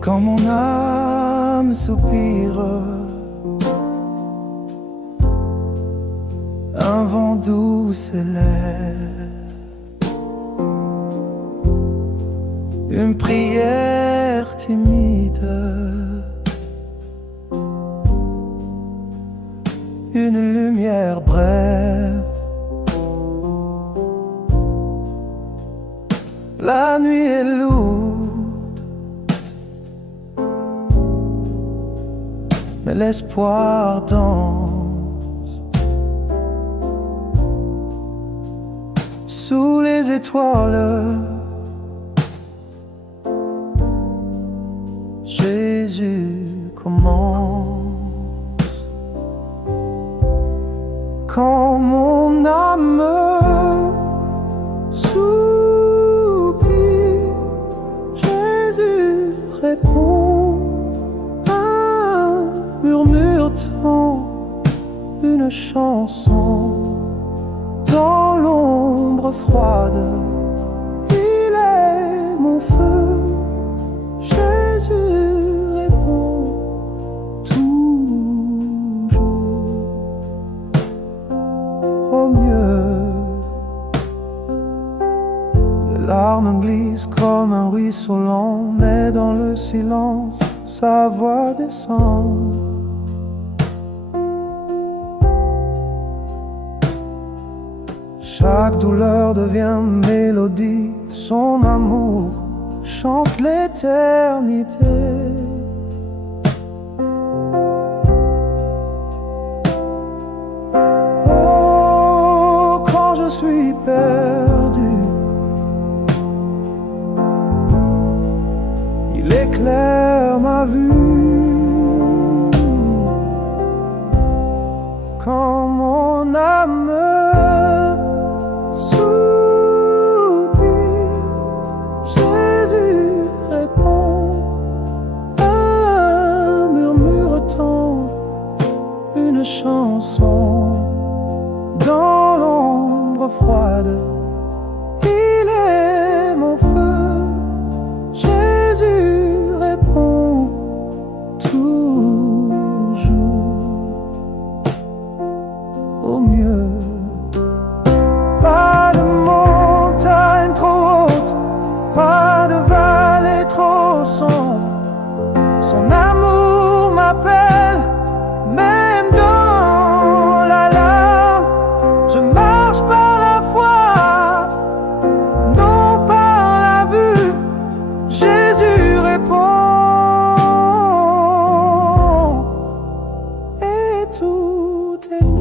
Quand mon âme soupire, un vent doux s'élève, une prière timide, une lumière brève. La nuit est lourde, mais l'espoir danse sous les étoiles. Jésus commence. Quand mon âme soupire, Jésus répond, murmure-t-on une chanson dans l'ombre froide. Il est mon feu, Jésus répond toujours au mieux. Les larmes glissent comme un ruisseau lent, mais dans le silence, sa voix descend. Chaque douleur devient mélodie, son amour chante l'éternité. Oh, quand je suis perdu, il éclaire ma vue. Quand mon âme soupire, Jésus répond, murmure-t-on une chanson dans l'ombre froide. Il est mon feu, Jésus répond toujours au mieux. Pas de montagne trop haute, pas de vallée trop sombre. Son amour m'appelle, même dans la larme. Je marche par la foi, non par la vue. Jésus répond, et tout est nu.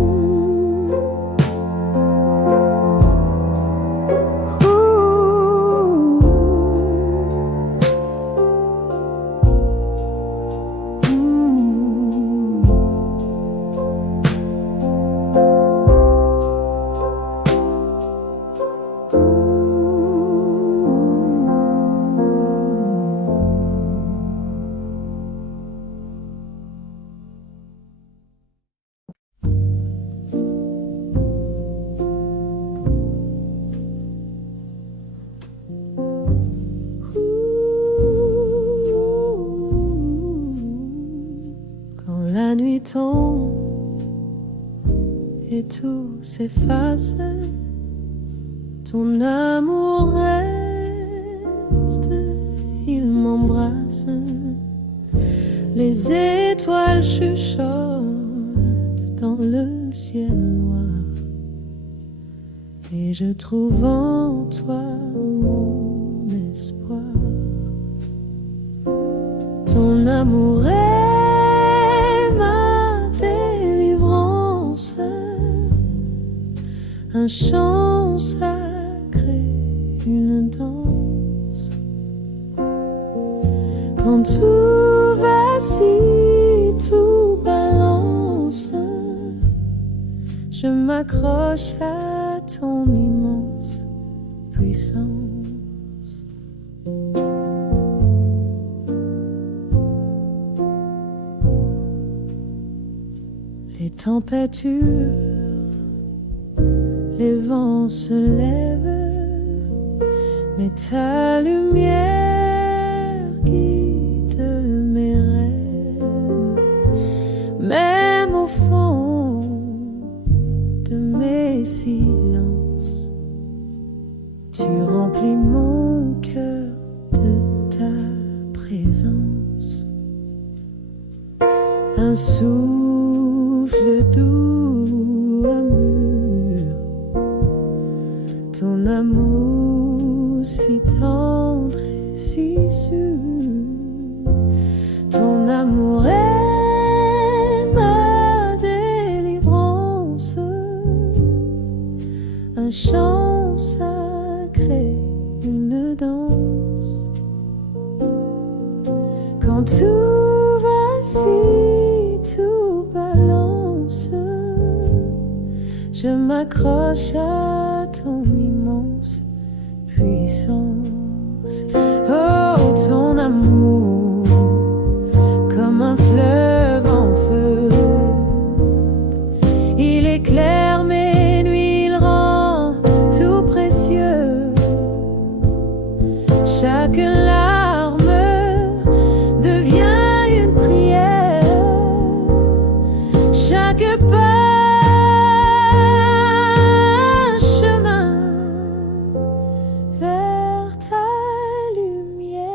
La nuit tombe et tout s'efface, ton amour reste, il m'embrasse. Les étoiles chuchotent dans le ciel noir, et je trouve en toi mon espoir. Ton amour est un chant sacré, une danse. Quand tout vacille, tout balance, je m'accroche à ton immense puissance. Les tempêtes hurlent, les vents se lèvent, mais ta lumière guide présence, un souffle doux à mûr, ton amour si tendre et si sûr, ton amour est ma délivrance, un chant sacré, une danse. Quand tout vacille, tout balance, je m'accroche à ton immense puissance. Oh, ton amour, comme un fleuve en feu, il éclaire mes nuits, il rend tout précieux. Chaque larme devient une prière, chaque pas un chemin vers ta lumière.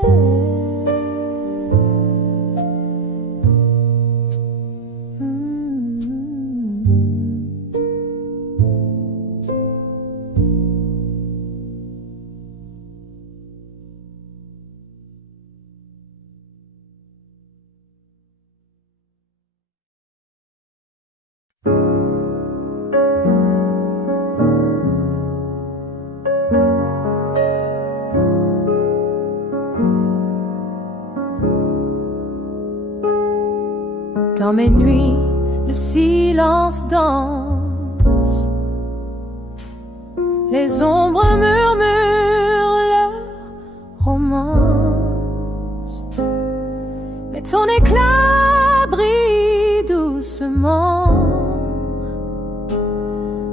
Dans mes nuits, le silence danse, les ombres murmurent leur romance, mais ton éclat brille doucement,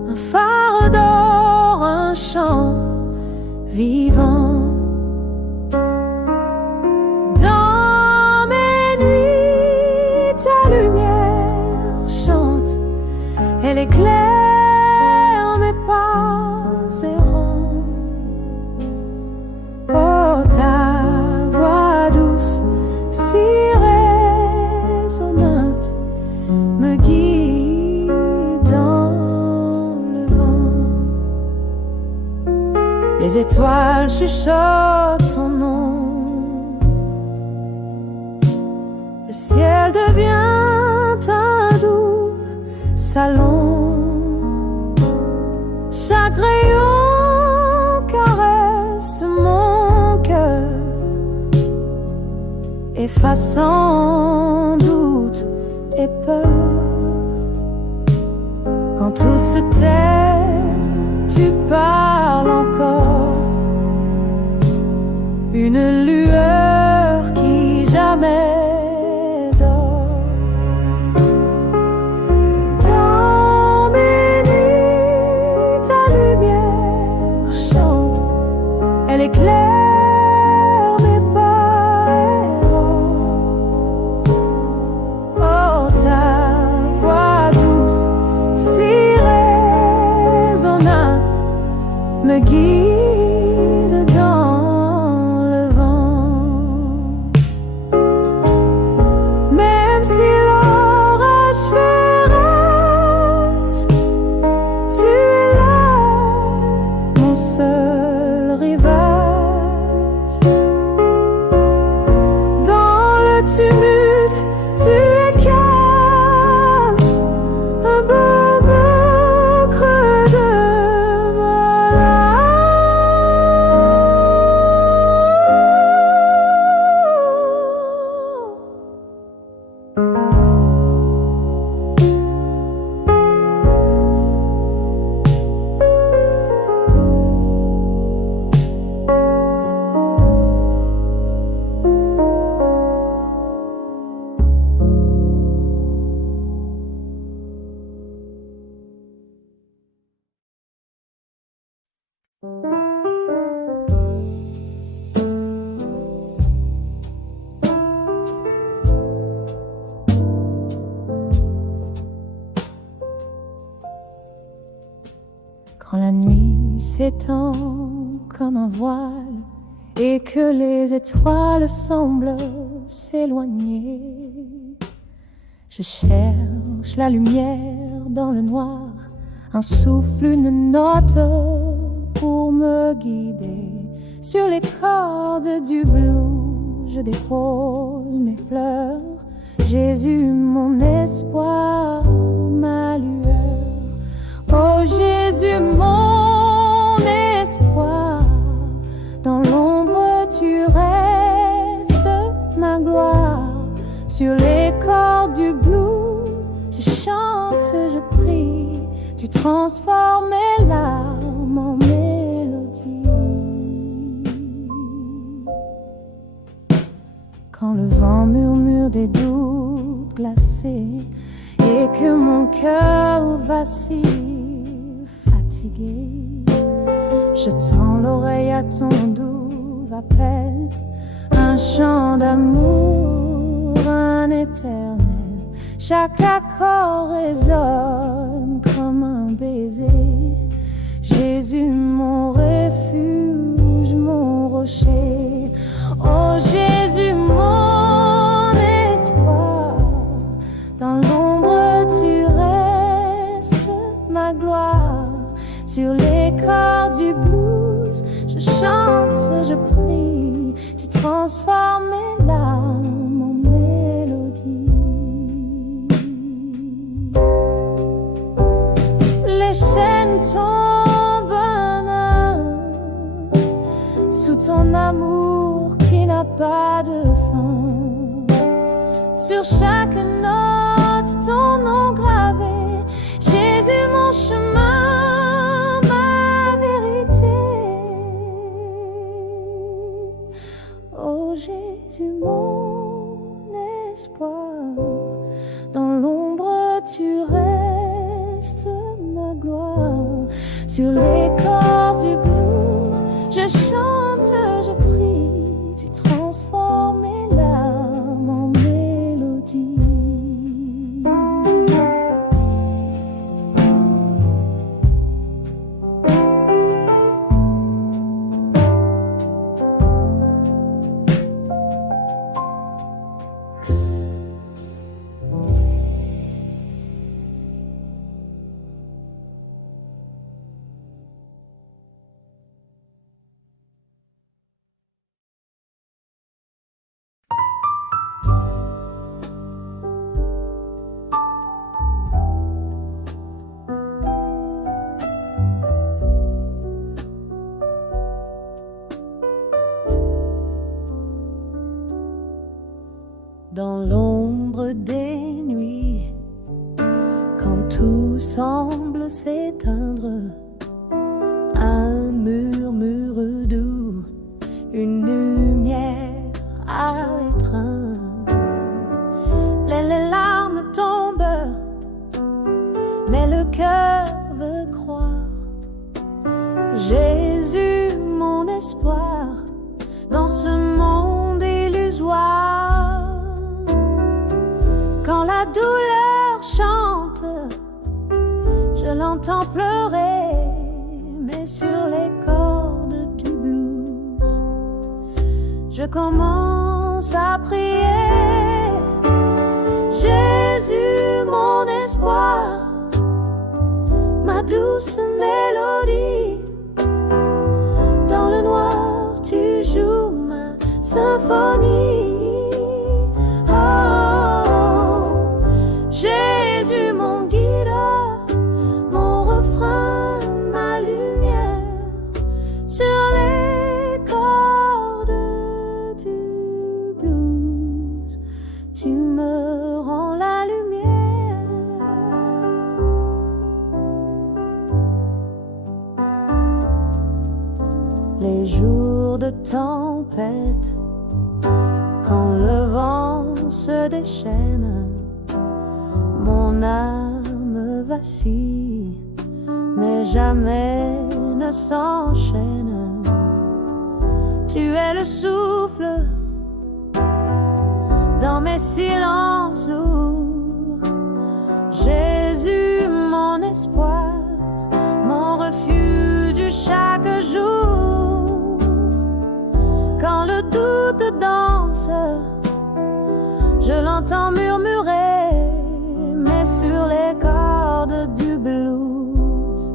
un phare d'or, un chant vivant. Ta lumière chante, elle éclaire mes pas errants. Oh, ta voix douce, si résonnante, me guide dans le vent. Les étoiles chuchotent ton nom, le ciel devient un doux salon. Chaque rayon caresse mon cœur, effaçant doute et peur. Quand tout se tait, tu parles encore, une lueur qui jamais éclaire mes pas errants. Oh, ta voix douce, si résonnante, me guide dans le vent. Même si l'orage fait rage, tu es là, mon seul rivage. Tumulte, tu es calme, un beau creux de ma Quand la nuit s'étend comme un voile et que les étoiles semblent s'éloigner. Je cherche la lumière dans le noir, un souffle, une note pour me guider. Sur les cordes du blues, je dépose mes pleurs. Jésus, mon espoir, ma lueur. Oh Jésus, mon espoir, dans l'ombre tu restes ma gloire. Sur les cordes du blues, je chante, je prie, tu transformes mes larmes en mélodie. Quand le vent murmure des doutes glacés et que mon cœur vacille, fatigué, je tends l'oreille à ton doux appel, un chant d'amour, un éternel. Chaque accord résonne comme un baiser. Jésus, mon refuge, mon rocher. Oh Jésus, mon espoir, dans l'ombre tu restes ma gloire. Sur les cordes du blues, je chante, je prie, tu transformes mes larmes en mélodie. Les chaînes tombent sous ton amour qui n'a pas de fin. Sur chaque note, ton nom gravé. Jésus, mon chemin, ma vérité. Oh Jésus, mon espoir, dans l'ombre tu restes ma gloire. Sur les cordes du blues, je chante, je prie, tu transformes mes larmes en mélodie. Dans l'ombre des nuits, quand tout semble s'éteindre, un murmure doux, une lumière à étreindre. Les larmes tombent, mais le cœur veut croire. Jésus, mon espoir, dans ce monde illusoire. Quand la douleur chante, je l'entends pleurer, mais sur les cordes du blues, je commence à prier. Jésus, mon espoir, ma douce mélodie. Dans le noir, tu joues ma symphonie. Jésus, mon guide, mon refrain, ma lumière. Sur les cordes du blues, tu me rends la lumière. Les jours de tempête, quand le vent se déchaîne, mon âme vacille, mais jamais ne s'enchaîne. Tu es le souffle dans mes silences lourds. Jésus, mon espoir, mon refuge chaque jour. douce, je l'entends murmurer, mais sur les cordes du blues.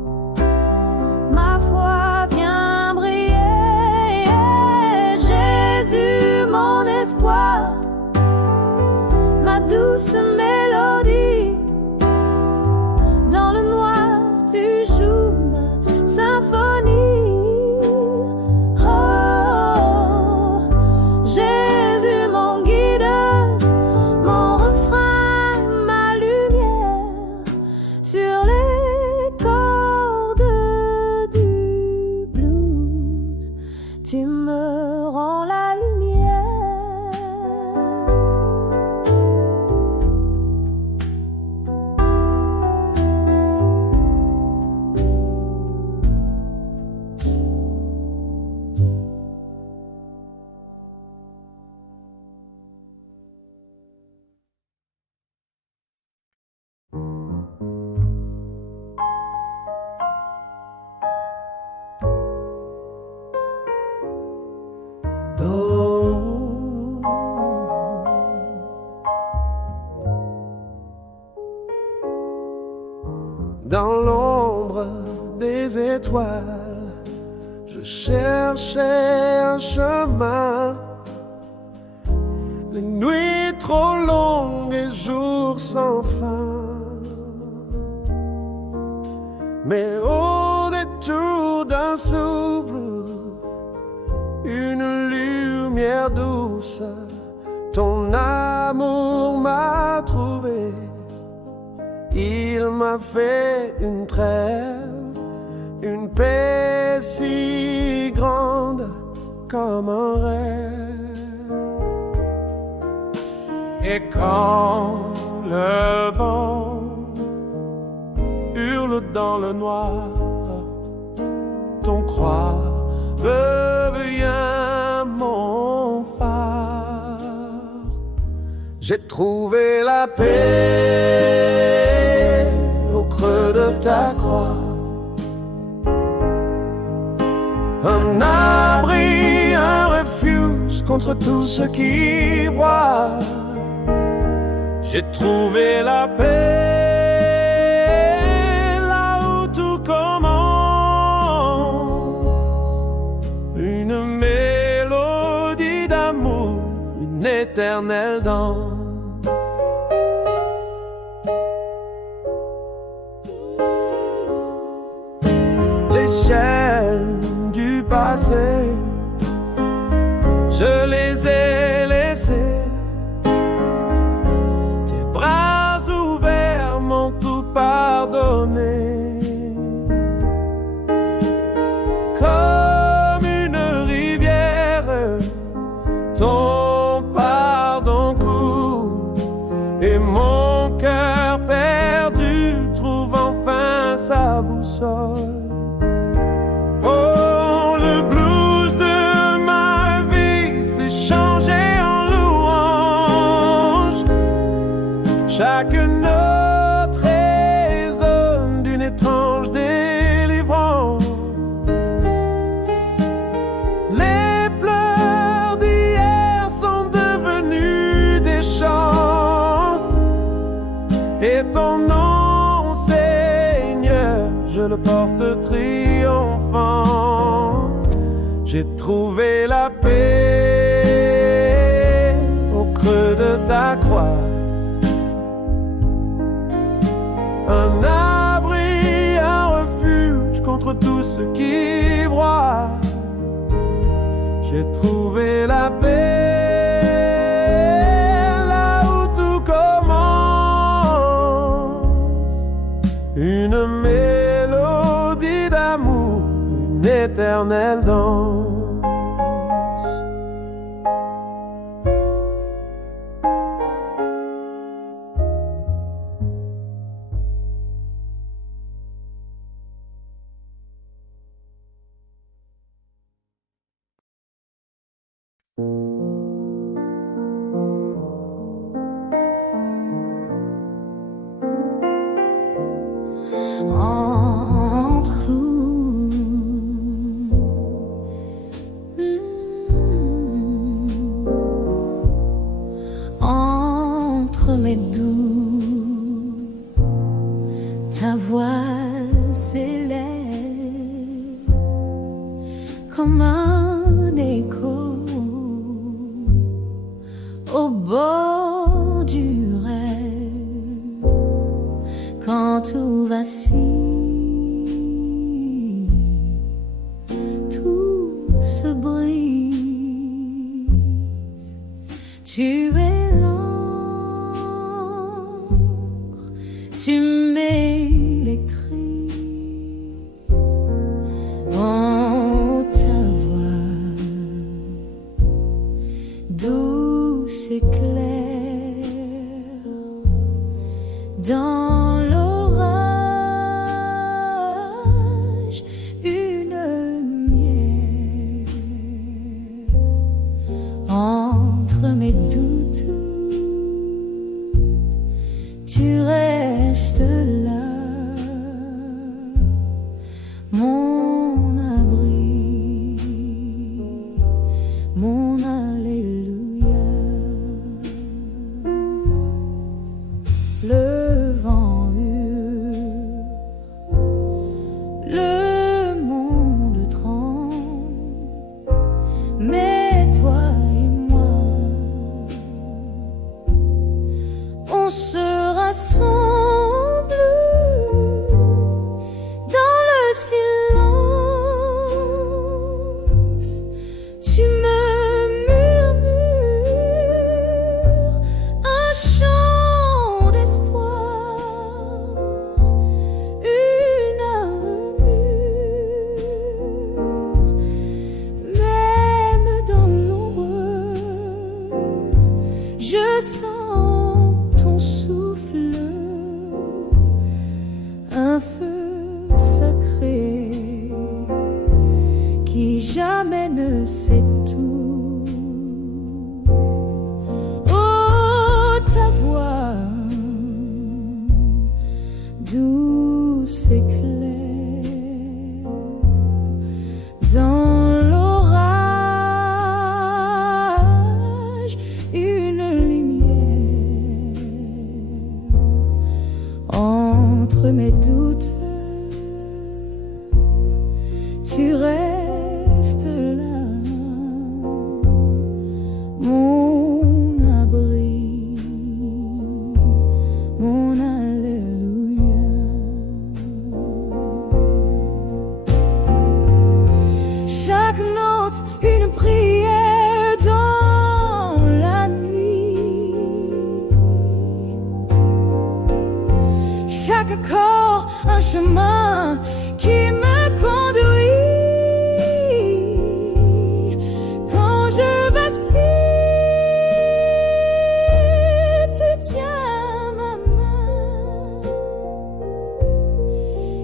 Ma foi vient briller, Jésus mon espoir, ma douce mélodie. Dans le noir tu joues ma symphonie. Oh, Jésus mon guide, mon refrain, ma lumière sur les cordes du blues. Tu me rends la lumière. Dans l'ombre des étoiles, je cherchais un chemin. Les nuits trop longues et jours sans fin. Mais au détour d'un souffle, une lumière douce, ton amour m'a trouvé. Il m'a fait une trêve, une paix si grande comme un rêve. Et quand le vent hurle dans le noir, ton croix devient mon phare. J'ai trouvé la paix au creux de ta croix, un abri, un refuge contre tout ce qui broie. J'ai trouvé la paix là où tout commence, une mélodie d'amour, une éternelle danse. Les chaînes du passé, Je les ai laissés. Tes bras ouverts m'ont tout pardonné. Comme une rivière, ton pardon coule et mon cœur perdu trouve enfin sa boussole. Oh, le blues de ma vie s'est changé en louange. Chaque note résonne d'une étrange délivrance. Les pleurs d'hier sont devenus des chants. Et ton nom, Seigneur, je le porte triomphant. J'ai trouvé la paix au creux de ta croix, un abri, un refuge contre tout ce qui broie. J'ai trouvé la paix là où tout commence, une mélodie d'amour, une éternelle danse. Entre nous, entre mes doux, ta voix s'élève comme un écho au bord du rêve quand tout vacille, tout se brise. Tu es l'encre, tu m'électrises. Oh, ta voix douce et claire dans l'orage, une lumière entre mes doutes. Tu restes là, mon abri, mon alléluia. Le vent hurle, le monde tremble, mais toi et moi, on se rassemble dans le silence. Tu me murmures un chant d'espoir, une armure. Même dans l'ombre, je sens ton souffle, un feu sacré qui jamais ne s'étouffe. Oh, ta voix douce et claire dans l'orage, une lumière entre mes doutes. Tu restes là, mon abri, mon alléluia. Chaque note, une prière dans la nuit. Chaque accord, un chemin qui me conduit. Quand je vacille, tu tiens ma main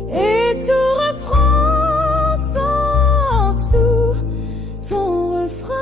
et tout reprend son sous ton refrain.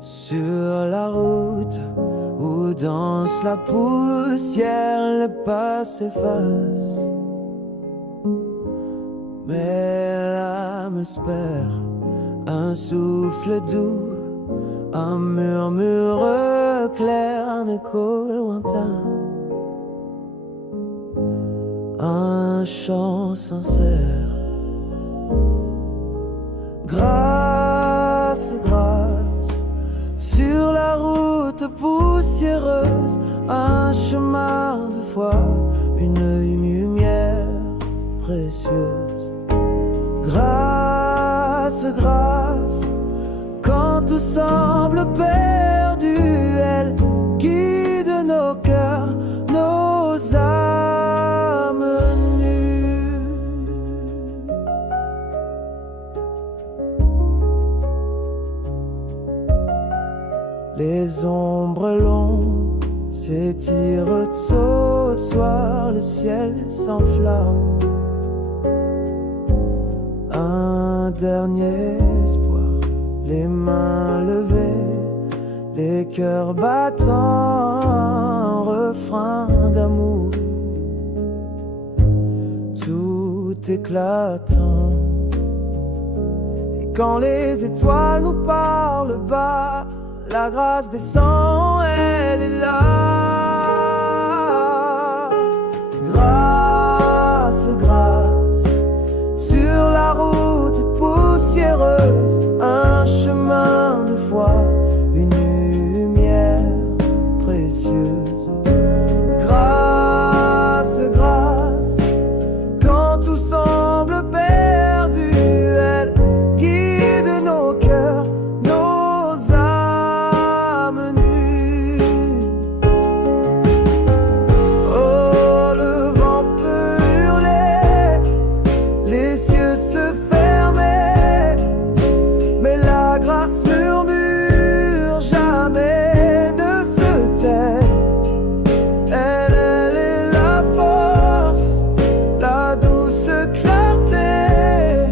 Sur la route où danse la poussière, le pas s'efface, mais l'âme espère un souffle doux, un murmure clair, un écho lointain, un chant sincère. Grâce, grâce, sur la route poussiéreuse, un chemin de foi, une lumière précieuse. Grâce, grâce, quand tout semble perdu, elle guide nos cœurs, nos âmes nues. Les ombres longues s'étirent Ce soir le ciel s'enflamme. Un dernier espoir, les mains levées, les cœurs battants, un refrain d'amour, tout éclatant. Et quand les étoiles nous parlent bas, la grâce descend, elle est là. Grâce, grâce, sur la route poussiéreuse, un chemin de foi, une lumière précieuse. Grâce, grâce, quand tout semble perdu, elle guide nos cœurs, nos âmes nues. Oh, le vent peut hurler, les cieux se fermer, mais la grâce murmure, jamais ne se tait. Elle est la force, la douce clarté,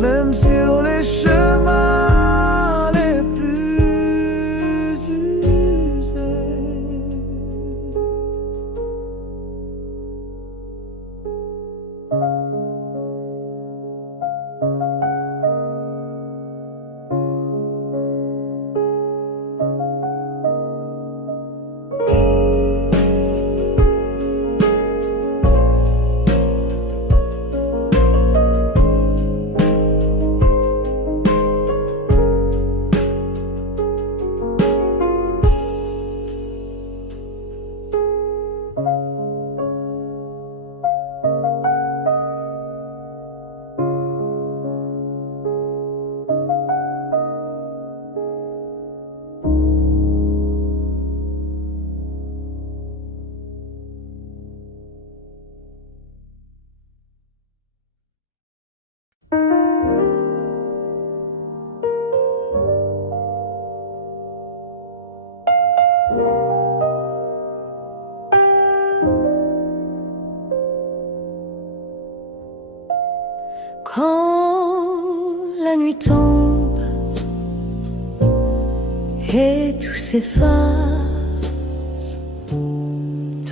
même sur les chemins les plus usés. Quand la nuit tombe et tout s'efface,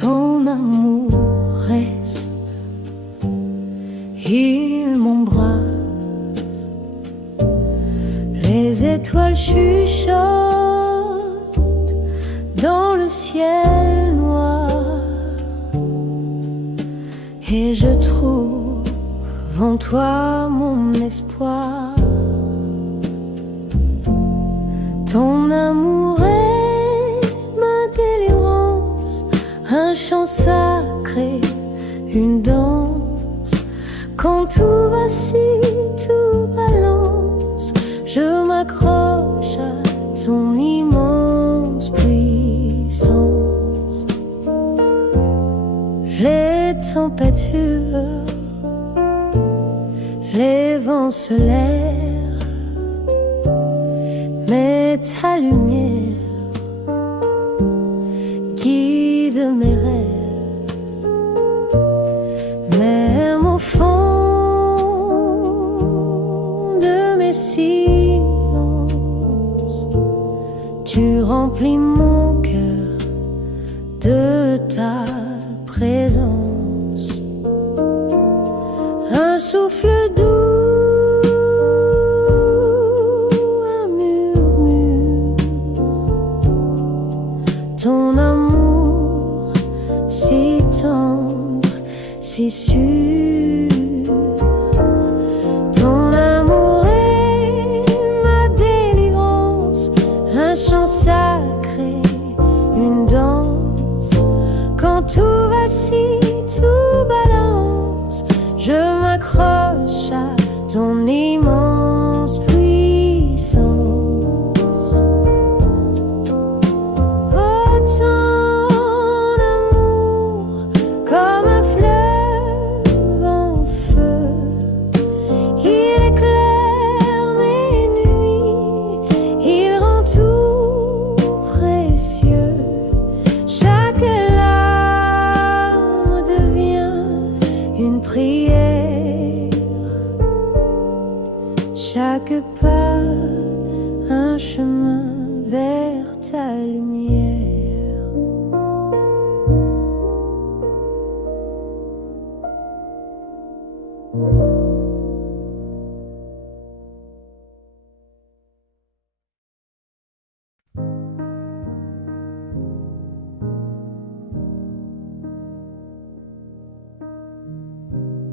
ton amour reste, il m'embrasse. Les étoiles chuchotent dans le ciel noir, et je trouve en toi mon espoir. Ton amour est ma délivrance, un chant sacré, une danse. Quand tout vacille, tout balance, je m'accroche à ton immense puissance. Les tempêtes hurlent, les vents se lèvent, mais ta lumière guide mes rêves. Même au fond de mes silences, tu remplis mon cœur de ta présence. Un souffle doux, un murmure, ton amour si tendre, si sûr. Ton amour est ma délivrance, un chant sacré, une danse. Quand tout vacille, tout balance, je m'accroche à ton immense puissance. Oh, ton amour, comme un fleuve en feu, il éclaire mes nuits, il rend tout précieux. Chaque larme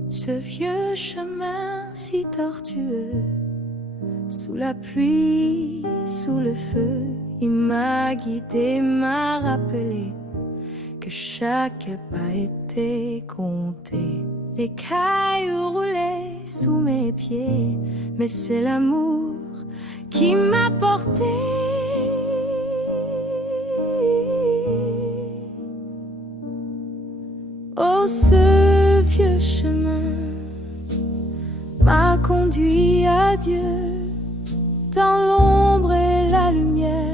Ce vieux chemin si tortueux, sous la pluie, sous le feu, il m'a guidé, m'a rappelé que chaque pas était compté. Les cailloux roulaient sous mes pieds, mais c'est l'amour qui m'a porté. Oh, ce vieux chemin m'a conduit à Dieu, dans l'ombre et la lumière.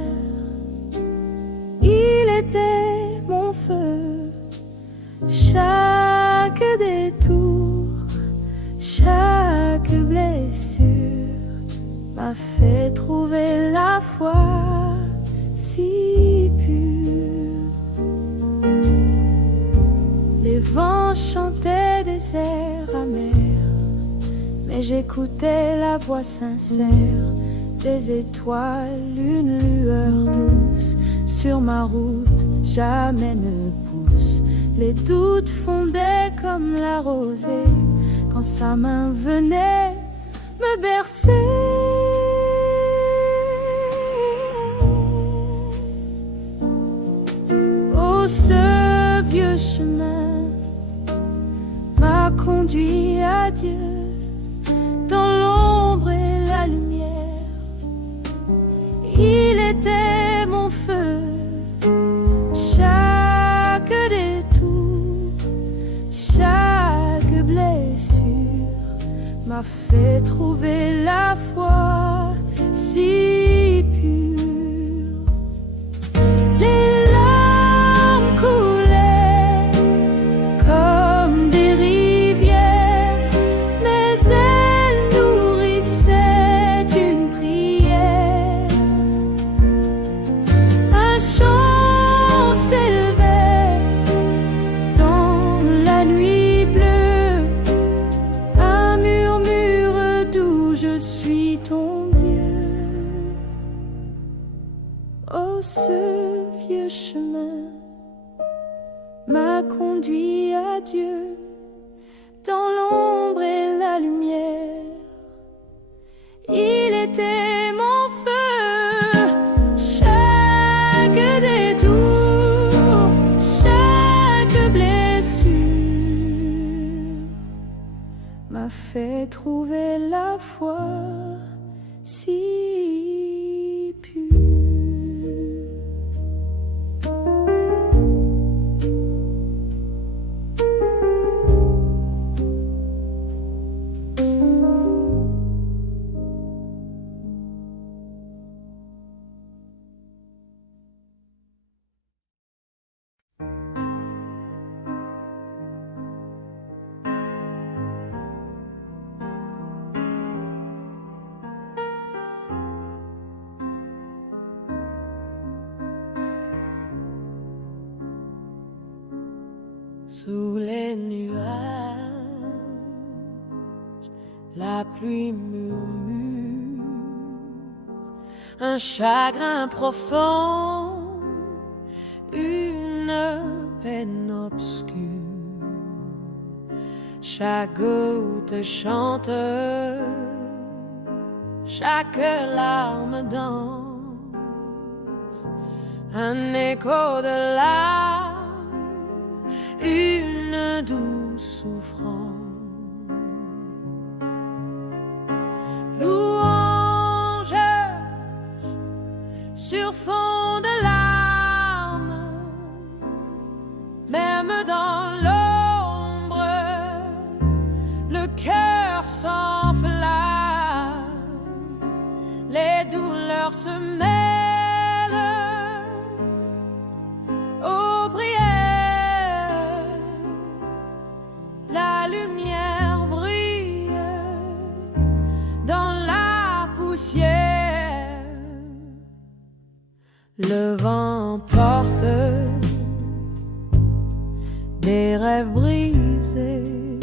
Il était mon feu, chaque détour, chaque blessure m'a fait trouver la foi si pure. Les vents chantaient des airs amers, mais j'écoutais la voix sincère des étoiles, une lueur douce sur ma route, jamais ne pousse. Les doutes fondaient comme la rosée quand sa main venait me bercer. Oh, ce vieux chemin m'a conduit à Dieu, dans l'ombre et la lumière. Il était mon feu, chaque détour, chaque blessure m'a fait trouver la foi si pure. Les larmes coulaient comme des rivières, mais elles nourrissaient une prière. Un chant s'élevait dans la nuit bleue, un murmure doux, je suis ton Dieu. Oh, ce vieux chemin m'a conduit à Dieu, dans l'ombre et la lumière. Il était mon feu, chaque détour, chaque blessure m'a fait trouver la foi si pure. Sous les nuages, la pluie murmure, un chagrin profond, une peine obscure. Chaque goutte chante, chaque larme danse, un écho de larmes, une douce souffrance. Louange sur fond de larmes, même dans l'ombre, le cœur s'enflamme, les douleurs se mêlent aux prières, la lumière brille dans la poussière. Le vent porte des rêves brisés,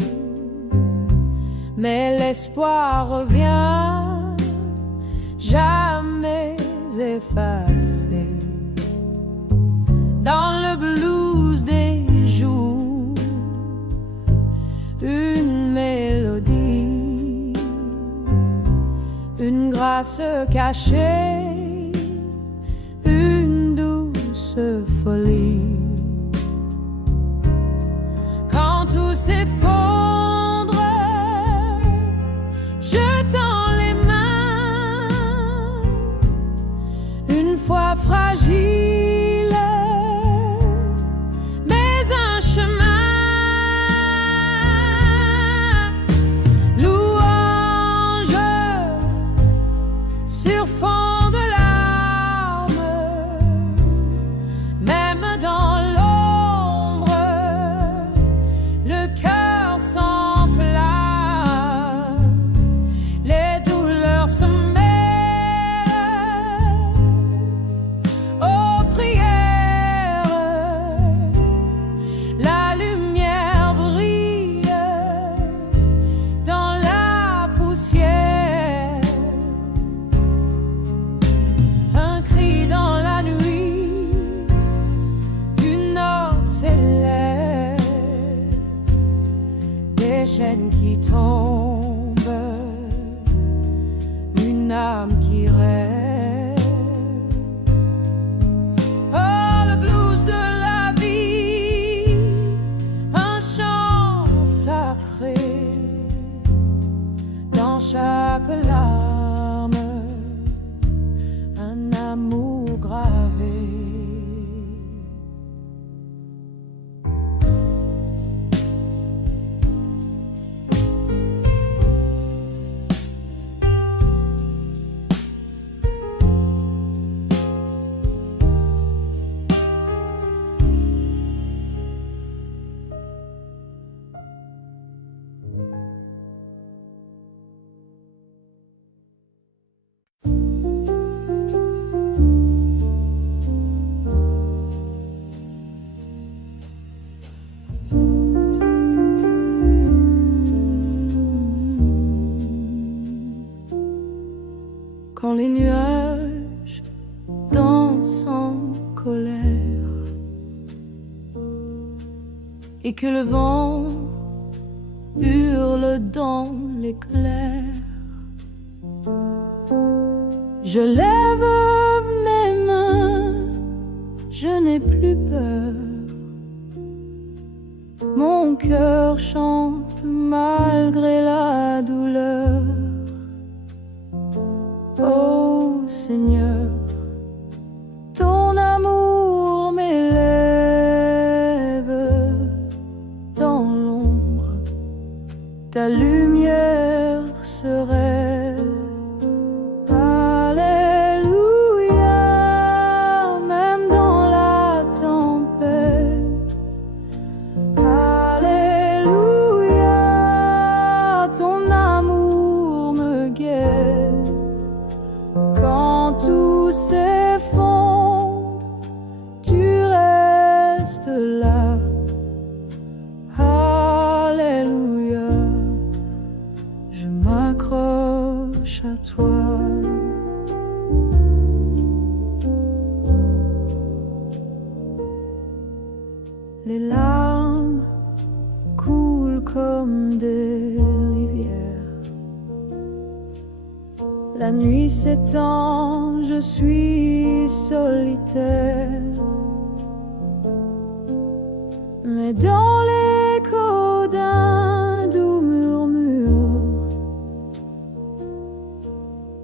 mais l'espoir revient, jamais effacé. Dans le blues des jours, une mélodie, une grâce cachée, une douce folie. Quand tout s'effondre, je tends les mains, une fois fragile, mais un chemin. Louange sur fond de larmes, même dans l'ombre, le cœur s'enflamme, les douleurs se mêlent aux prières, la lumière brille dans la poussière, un cri dans la nuit, une note s'élève, des chaînes qui tombent, une âme qui rêve. Oh, le blues de la vie, un chant sacré, dans chaque larme, un amour gravé. Quand les nuages dansent en colère et que le vent hurle dans l'éclair, je lève mes mains, je n'ai plus peur. Mon cœur chante malgré la douleur. Oh Seigneur, ton amour m'élève dans l'ombre, ta lumière serait. Alléluia, même dans la tempête. Alléluia, ton amour me guette. Quand tout s'effondre, tu restes là. Alléluia, je m'accroche à toi. Les larmes coulent comme des rivières. La nuit s'étend, je suis solitaire. Mais dans l'écho d'un doux murmure,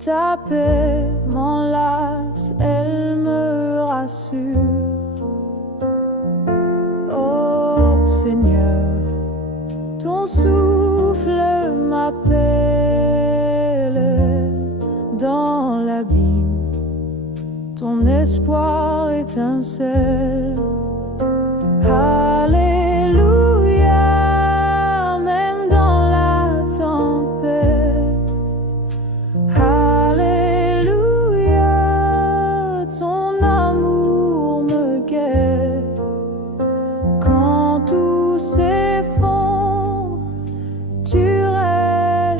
ta paix m'enlace, elle me rassure. Oh Seigneur, ton souffle m'appelle dans l'abîme, ton espoir étincelle. Alléluia, même dans la tempête. Alléluia, ton amour me guette. Quand tout s'effondre, tu restes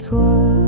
toi.